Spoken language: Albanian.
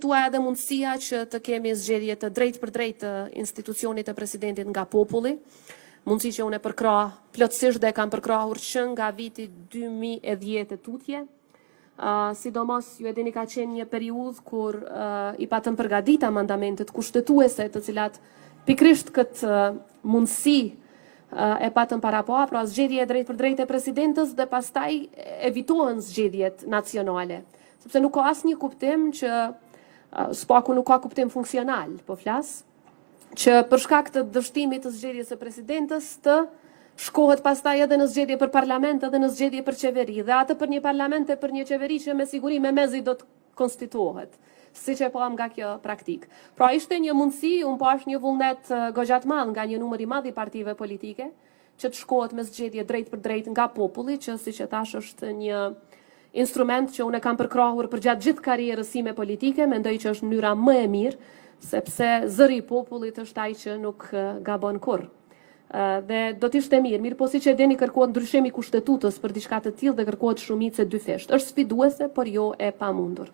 diskutua edhe mundësia që të kemi zgjedhje të drejtë për drejtë të institucionit të presidentit nga populli, mundësi që unë e përkrah plotësisht dhe kam përkrahur që nga viti 2010 e tutje. Sidomos ju e dini ka qenë një periudhë kur i patëm përgatita amandamentet kushtetuese të cilat pikrisht këtë mundësi e patëm para pa, pra zgjedhje drejt për drejt e presidentës dhe pastaj evitohen zgjedhjet nacionale. Sepse nuk ka asnjë kuptim që spaku nuk ka kuptim funksional, po flas, që për shkak të dështimit të zgjedhjes së presidentës të shkohet pastaj edhe në zgjedhje për parlament edhe në zgjedhje për qeveri, dhe atë për një parlament e për një qeveri që me siguri me mezi do të konstituohet, siç e pam nga kjo praktik. Pra ishte një mundësi, unë pash një vullnet goxhat madh nga një numër i madh i partive politike, që të shkohet me zgjedhje drejt për drejt nga populli, që siç e thash është një instrument që unë e kam përkrahur për gjatë gjithë karrierës sime politike, mendoj që është mënyra më e mirë, sepse zëri i popullit është ai që nuk gabon kurrë. Dhe do t'ishte mirë, po siç e dini kërkohet ndryshimi i kushtetutës për diçka të tillë dhe kërkohet shumicë dyfisht. Është sfiduese, por jo e pamundur.